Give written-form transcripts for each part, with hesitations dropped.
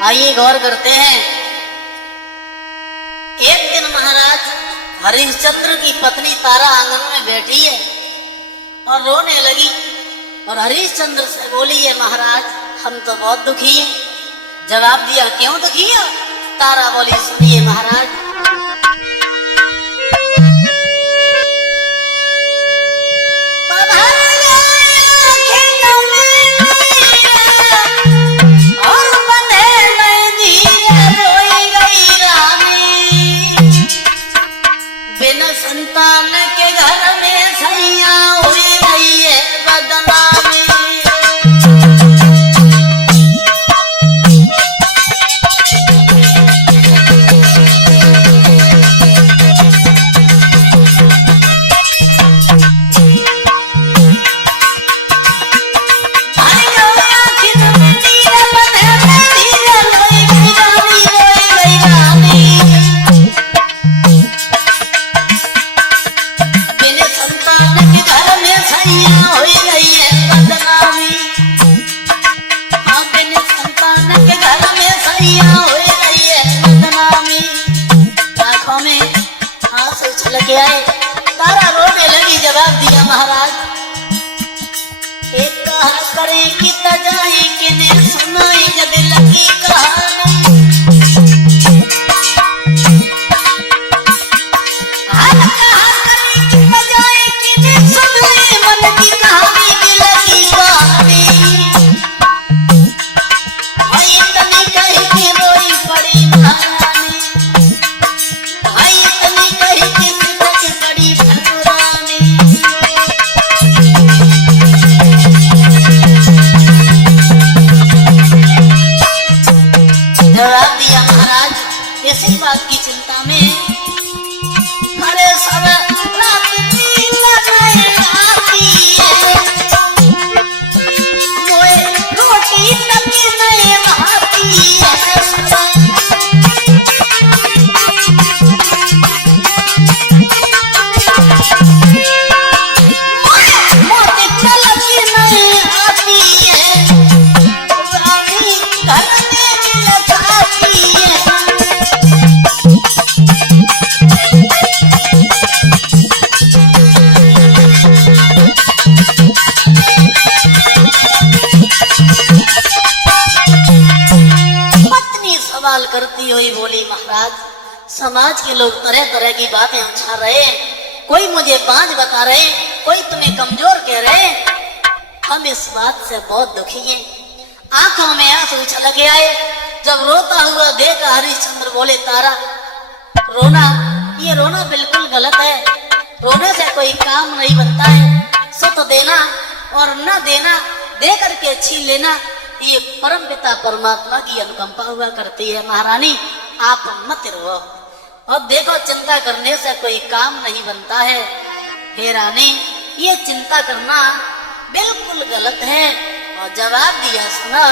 आइए गौर करते हैं। एक दिन महाराज हरिश्चंद्र की पत्नी तारा आंगन में बैठी है और रोने लगी और हरिश्चंद्र से बोली है, महाराज हम तो बहुत दुखी हैं। जवाब दिया, क्यों दुखी हो? तारा बोली, सुनिए महाराज, संतान के घर में सैया हुई रही है बदनामी। तारा रोने लगी। जवाब दिया, महाराज एक कहा करे कि तजाए कि ने सुनाई जब लगी कहानी। हाल कहा करे कि तजाए कि ने सुनाई मन की कहानी की लगी कहानी। वही तनी कही कि रोई पड़ी महारानी, इसी बात की चिंता में हरे सब रात नींद नहीं आती है, मोए रोटी तक नहीं आती है। मोटे तलक नहीं आती है, रानी घर में मिल जाती है। सवाल करती हुई बोली, महाराज समाज के लोग तरह तरह की बातें उछाल रहे हैं, कोई मुझे बांझ बता रहे, कोई तुम्हें कमजोर कह रहे। हम इस बात से बहुत दुखी हैं। आंखों में आंसू छलक आए जब रोता हुआ देखा हरिश्चंद्र बोले, तारा रोना, ये रोना बिल्कुल गलत है। रोने से कोई काम नहीं बनता है। सुख देना और न देना, दे करके छीन लेना, ये परम पिता परमात्मा की अनुकंपा हुआ करती है। महारानी आप मत रो और देखो, चिंता करने से कोई काम नहीं बनता है। हे रानी, ये चिंता करना बिल्कुल गलत है। और जवाब दिया, सुना,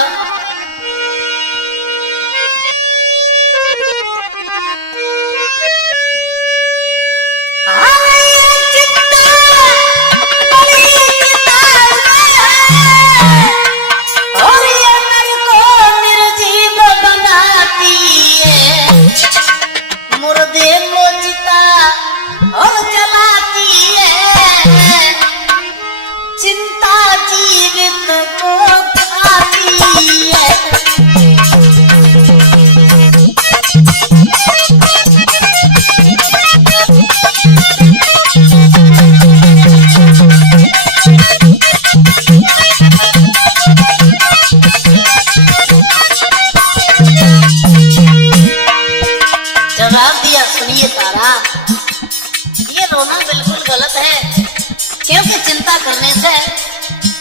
क्योंकि चिंता करने से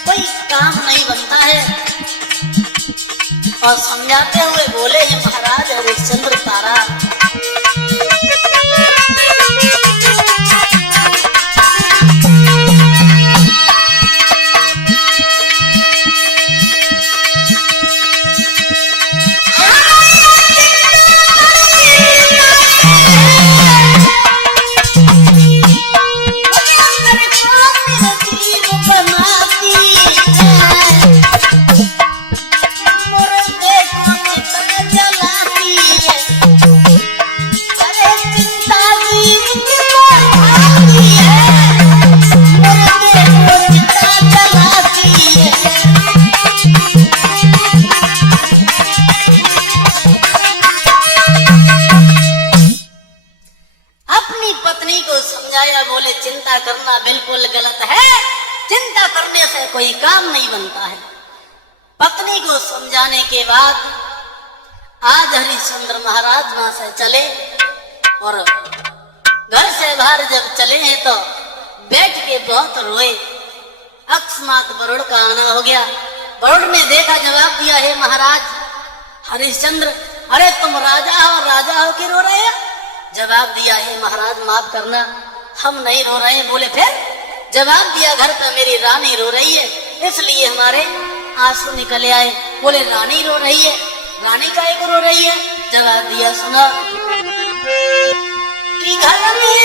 कोई काम नहीं बनता है। और समझाते हुए बोले, ये महाराज हरिश्चंद्र, तारा बनाती है। सोचना बिल्कुल गलत है। चिंता करने से कोई काम नहीं बनता है। पत्नी को समझाने के बाद आज हरिश्चंद्र महाराज वहां से चले और घर से बाहर जब चले हैं तो बैठ के बहुत रोए। अकस्मात वरुण का आना हो गया। वरुण ने देखा, जवाब दिया, है महाराज हरिश्चंद्र, अरे तुम राजा हो कि रो रहे हो? जवाब दिया, है महाराज माफ करना, हम नहीं रो रहे हैं। बोले फिर? जवाब दिया, घर पर मेरी रानी रो रही है इसलिए हमारे आंसू निकले आए। बोले रानी रो रही है? रानी काहे को रो रही है? जवाब दिया, सुना कि घर में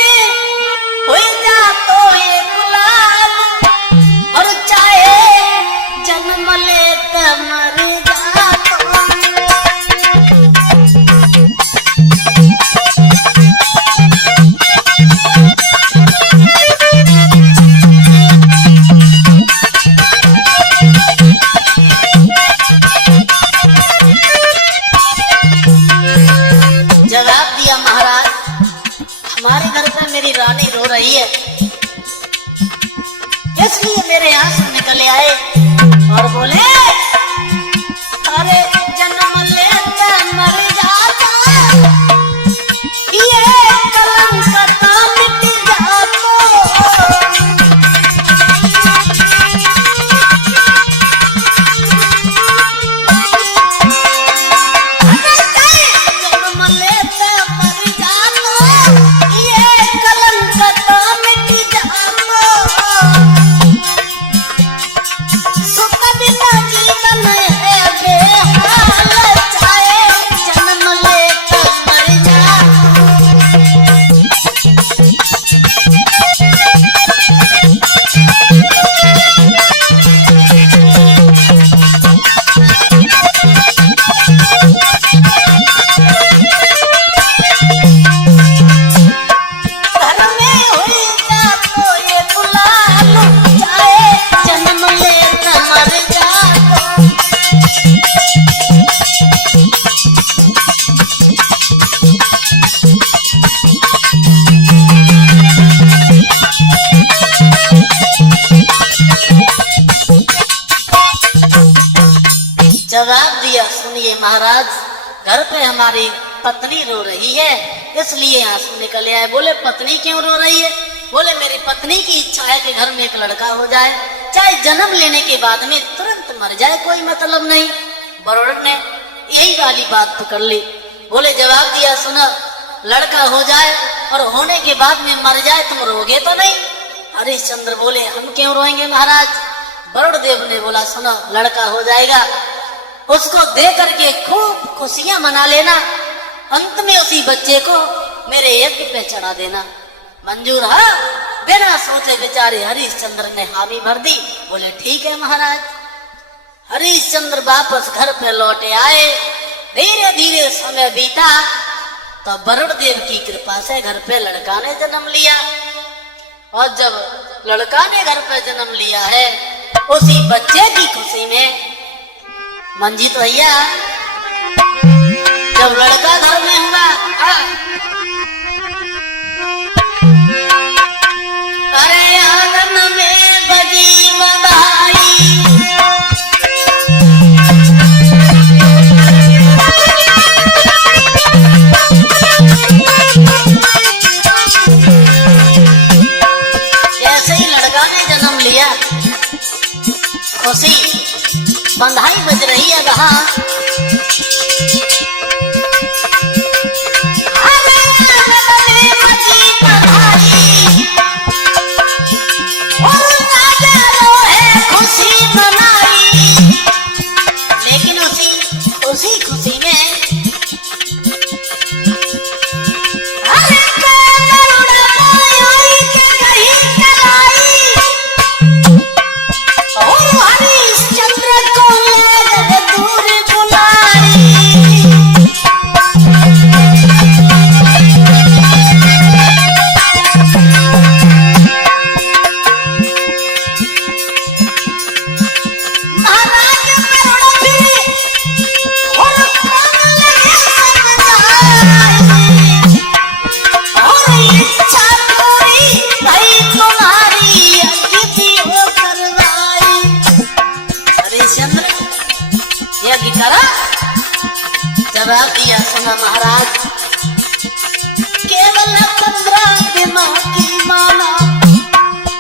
हो जा तो एक लाल और चाहे जन्म ले मर जा तो। जवाब दिया, महाराज हमारे घर पे मेरी रानी रो रही है इसलिए मेरे आंसू निकले आए। और बोले, अरे जन्म लेता मर जाता, ये कलंक तो मिट जाता। जन्म लेता मर जाता, ये कलंक तो मिट जाता। सुख बिना जीवन है बेहाल, चाहे जन्म लेता मर जाता। घर में हुई जा तो ये गुलाल, चाहे जन्म लेता मर जाता। जवाब दिया, सुनिए महाराज, घर पे हमारी पत्नी रो रही है इसलिए आंसू निकले आए। बोले पत्नी क्यों रो रही है? बोले मेरी पत्नी की इच्छा है कि घर में एक लड़का हो जाए, चाहे जन्म लेने के बाद में तुरंत मर जाए, कोई मतलब नहीं। वरुण ने यही वाली बात पकड़ ली। बोले जवाब दिया, सुनो लड़का हो जाए और होने के बाद में मर जाए, तुम रोगे तो नहीं? हरिश्चंद्र बोले हम क्यों रोएंगे महाराज? वरुण देव ने बोला, सुनो लड़का हो जाएगा, उसको दे करके खूब खुशियां मना लेना, अंत में उसी बच्चे को मेरे यज्ञ पे चढ़ा देना। मंजूर है? बिना सोचे बेचारे हरिश्चंद्र ने हामी भर दी। बोले ठीक है महाराज। हरिश्चंद्र वापस घर पे लौटे आए। धीरे धीरे समय बीता तो वरुण देव की कृपा से घर पे लड़का ने जन्म लिया। और जब लड़का ने घर पे जन्म लिया है, उसी बच्चे की खुशी में मंजीत भैया जब लड़का घर में हुआ, अरे आंगन में बजी बधाई, जैसे ही लड़का ने जन्म लिया खुशी बंधाई बज रही है वहां। खुशी मनाई, लेकिन उसी खुशी में हरिश्चंद्र को दूर जवाब दिया, सुना महाराज, केवल 15 दिन की माना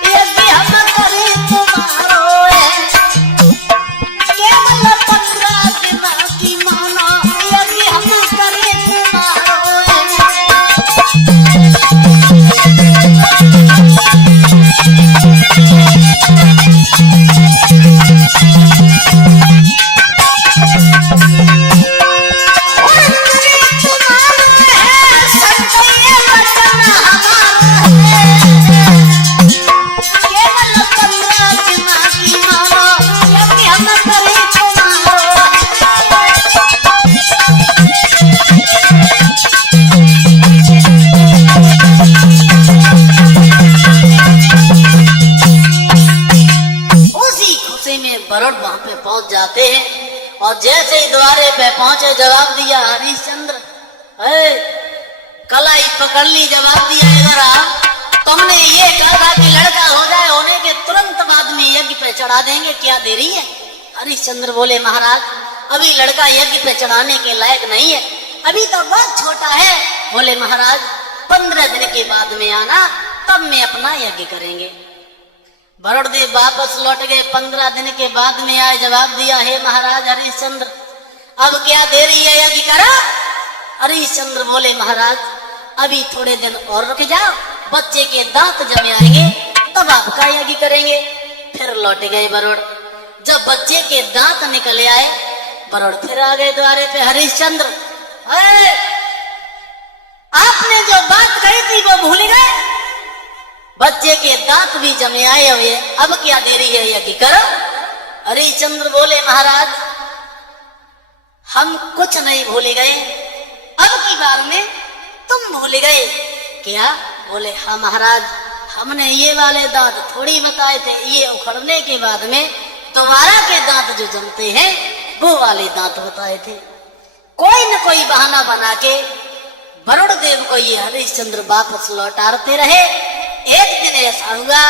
यज्ञ हम करे तुम्हारो है, केवल 15 दिन की माना यज्ञ हम करे तुम्हारो है। बरड़ वहां पे पहुंच जाते हैं और जैसे ही द्वारे पे पहुंचे जवाब दिया हरिश्चंद्र, कलाई पकड़ ली, जवाब दिया इधर आ, तुमने ये कहा था कि लड़का हो जाए, होने के तुरंत बाद में यज्ञ पे चढ़ा देंगे, क्या देरी है? हरिश्चंद्र बोले महाराज अभी लड़का यज्ञ पे चढ़ाने के लायक नहीं है, अभी तो बहुत छोटा है। बोले महाराज 15 दिन के बाद में आना, तब में अपना यज्ञ करेंगे। बरड़देव वापस लौट गए, 15 दिन के बाद में आए, जवाब दिया हे महाराज हरिश्चंद्र अब क्या देरी है, यज्ञ करो। हरिश्चंद्र बोले महाराज अभी थोड़े दिन और रुक जाओ, बच्चे के दांत जमे आएंगे तब आपका यज्ञ करेंगे। फिर लौट गए बरड़, जब बच्चे के दांत निकले आए बरड़ फिर आ गए द्वारे पे, हरिश्चंद्र आपने जो बात कही थी वो भूल गए, बच्चे के दांत भी जमे आए हुए, अब क्या देरी है, यज्ञ करो। हरिश्चंद्र बोले महाराज हम कुछ नहीं भूल गए, अब की बार में तुम भूल गए क्या? बोले हाँ महाराज हमने ये वाले दांत थोड़ी बताए थे, ये उखड़ने के बाद में दोबारा के दांत जो जमते हैं वो वाले दांत बताए थे। कोई न कोई बहाना बना के वरुण देव को ये हरिश्चंद्र वापस लौटाते रहे। एक दिन ऐसा हुआ,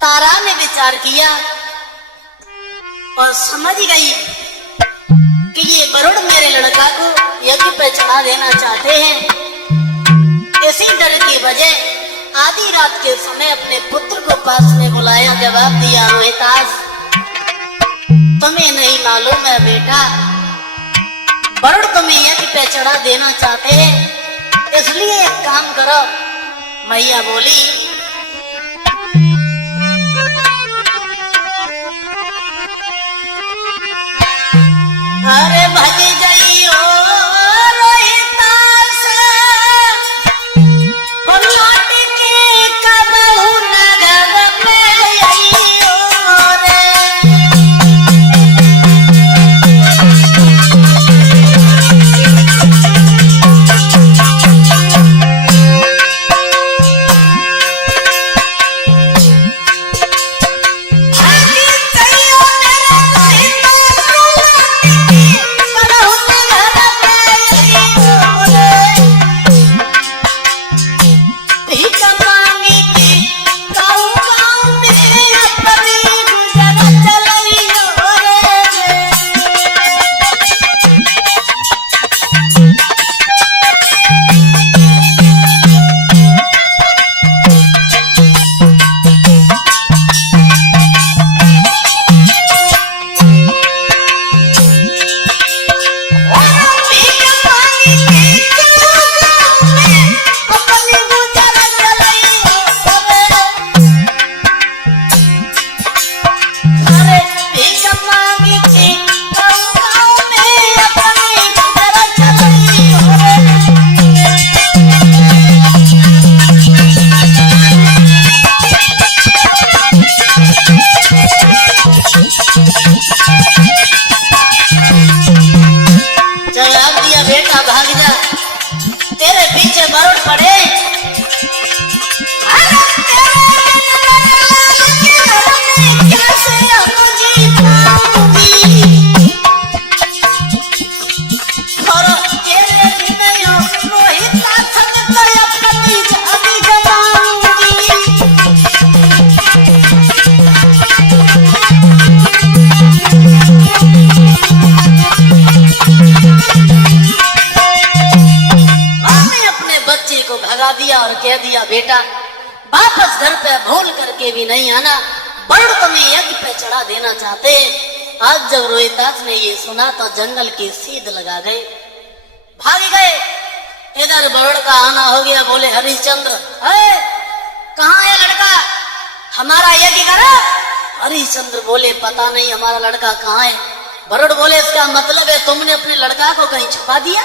तारा ने विचार किया और समझ गई कि ये वरुण मेरे लड़का को यज्ञ पे चढ़ा देना चाहते हैं। इसी डर की वजह आधी रात के समय अपने पुत्र को पास में बुलाया, जवाब दिया रोहितास तुम्हें नहीं मालूम है बेटा, वरुण तुम्हें यज्ञ पे चढ़ा देना चाहते हैं, इसलिए एक काम करो। मैया बोली अरे भज जाइयो रोहितास लौट के कबहू नगर पे आइयो रे। माँ ने अपने बच्चे को भगा दिया और कह दिया बेटा वापस घर पे भूल करके भी नहीं आना, वरुण तुम्हें यज्ञ पे चढ़ा देना चाहते। आज जब रोहितास ने ये सुना तो जंगल की सीध लगा गए, भाग गए। इधर वरुण का आना हो गया, बोले हरिश्चंद्र कहाँ है लड़का, हमारा यज्ञ करा। हरिश्चंद्र बोले पता नहीं हमारा लड़का कहाँ है। वरुण बोले इसका मतलब है तुमने अपने लड़का को कहीं छुपा दिया।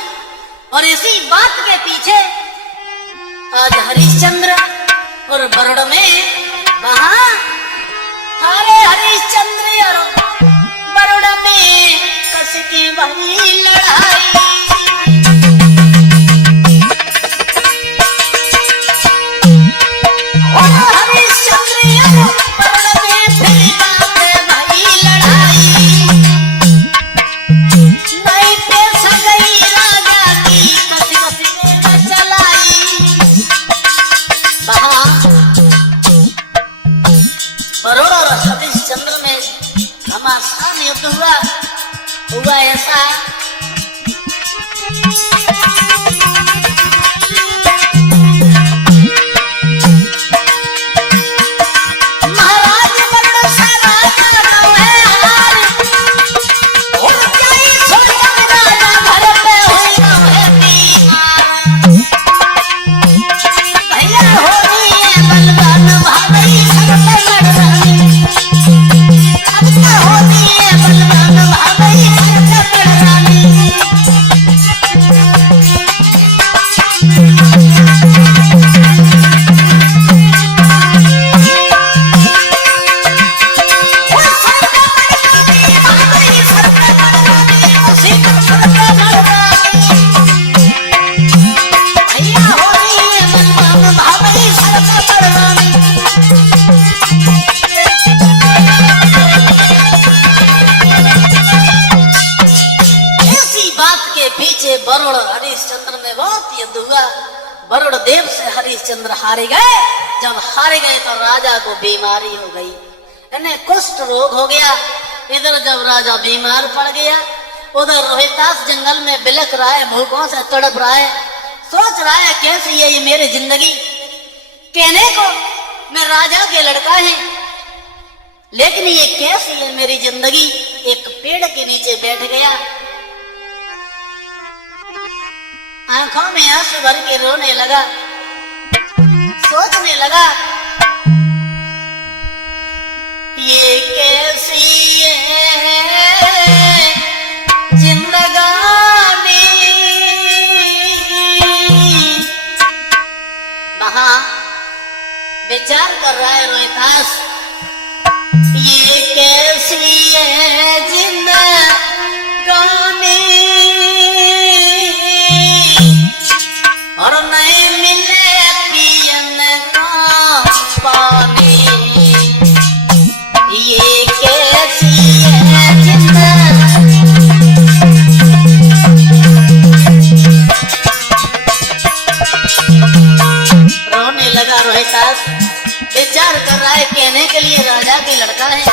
और इसी बात के पीछे आज हरिश्चंद्र और वरुण में वहां हरे हरिश्चंद्र और वरुण में कस की बड़ी लड़ाई। हुआ ऐसा वरुण हरिश्चंद्र में बहुत युद्ध हुआ। वरुण देव से हरिश्चंद्र हारे गए। जब हारे गए तो राजा को बीमारी हो गई, इन्हें कुष्ठ रोग हो गया। इधर जब राजा बीमार पड़ गया, उधर रोहितास जंगल में बिलख रहा है, भूखों से तड़प रहा है, सोच रहा है कैसी है ये मेरी जिंदगी। कहने को मैं राजा के लड़का है, लेकिन ये कैसी है मेरी जिंदगी। एक पेड़ के नीचे बैठ गया, आंखों में आंसू भर के रोने लगा, सोचने लगा ये कैसी है जिंदगानी। वहां विचार कर रहा है रोहितास, ये कैसी है जिंदगानी और नहीं मिले पियन का पानी। ये कैसी है जिंदगानी। रोने लगा रोहितास, विचार कर रहा है कहने के लिए राजा के लड़का है,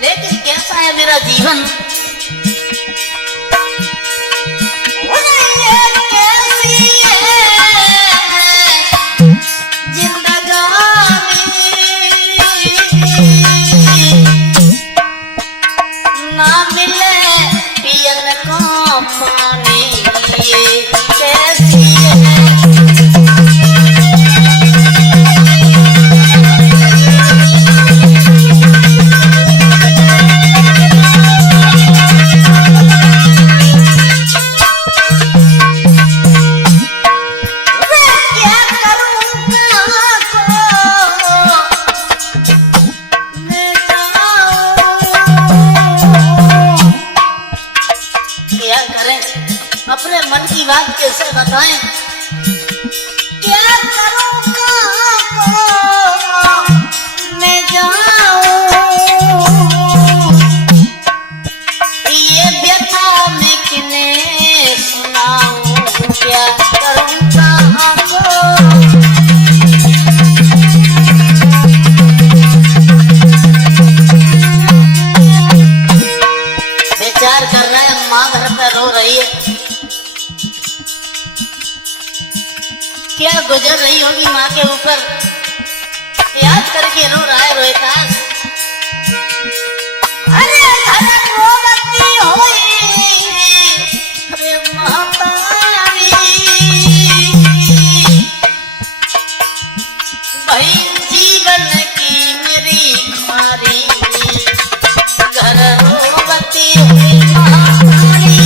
लेकिन कैसा है मेरा जीवन। ना मिले पियन को पानी, ये कैसी है। अपने मन की बात कैसे बताएं, क्या करूं कहाँ मैं जाऊं, ये व्यथा मैं किन्हें सुनाऊं, क्या करूं कहाँ विचार कर रहे हैं। माँ घर पे रो रही है, क्या गुजर रही होगी माँ के ऊपर, याद करके रो रहा है रोहितास। अरे धर्मवती होई रे महतारी, भाई जीवन की मेरी खुमारी, गर्भवती हुई महातारी।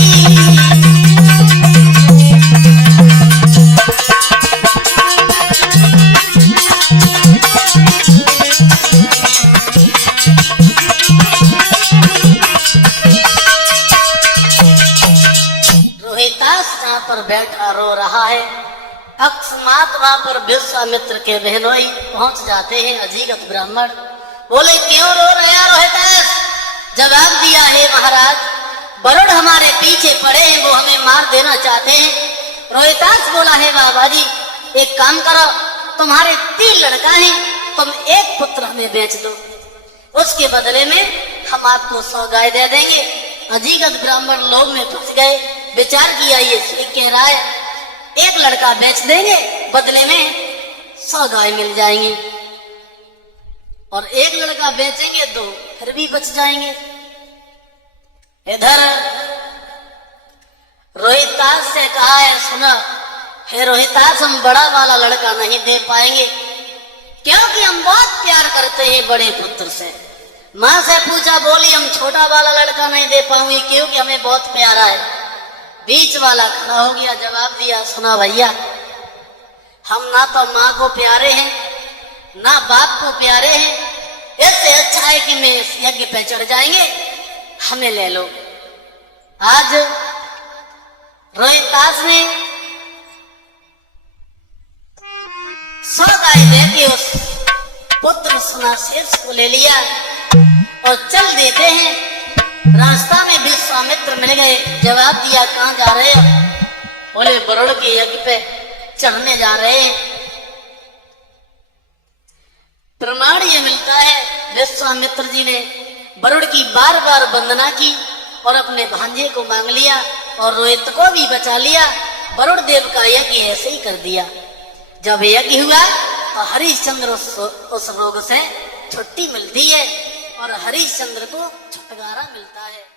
पर बैठा रो रहा है, अकस्मात वहां पर विश्वामित्र के बहनोई पहुंच जाते हैं। अजीगत ब्राह्मण बोले, क्यों रो रहे हैं रोहितास? जवाब दिया, है महाराज, वरुण हमारे पीछे पड़े हैं, वो हमें मार देना चाहते हैं। रोहितास बोला, है बाबा जी, एक काम करो, तुम्हारे 3 लड़का हैं, तुम एक पुत्र हमें बेच दो, उसके बदले में हम आपको 100 गाय दे देंगे। अजीगत ब्राह्मण लोभ में फंस गए, विचार किया, ये सही कह रहा है, एक लड़का बेच देंगे, बदले में 100 गाय मिल जाएंगी, और एक लड़का बेचेंगे तो फिर भी बच जाएंगे। इधर रोहितास से कहा है, सुना है रोहितास, हम बड़ा वाला लड़का नहीं दे पाएंगे, क्योंकि हम बहुत प्यार करते हैं बड़े पुत्र से। माँ से पूछा, बोली, हम छोटा वाला लड़का नहीं दे पाऊंगी, क्योंकि हमें बहुत प्यारा है। बीच वाला खड़ा हो गया, जवाब दिया, सुना भैया, हम ना तो माँ को प्यारे हैं, ना बाप को प्यारे हैं, इससे अच्छा है कि मैं इस यज्ञ पे चढ़ जाएंगे, हमें ले लो। आज रोहितास ने 100 गाय देके उस पुत्र सुनाशेष को ले लिया और चल देते हैं। रास्ता में विश्वामित्र मिल गए, जवाब दिया, कहां जा रहे हो? बोले, वरुण के यज्ञ पे चढ़ने जा रहे हैं। प्रमाण ये मिलता है, विश्वामित्र जी ने वरुण की बार बार वंदना की और अपने भांजे को मांग लिया और रोहित को भी बचा लिया। वरुण देव का यज्ञ ऐसे ही कर दिया। जब यज्ञ हुआ तो हरिश्चंद्र उस रोग से छुट्टी मिलती है और हरिश्चंद्र को छुटकारा मिलता है।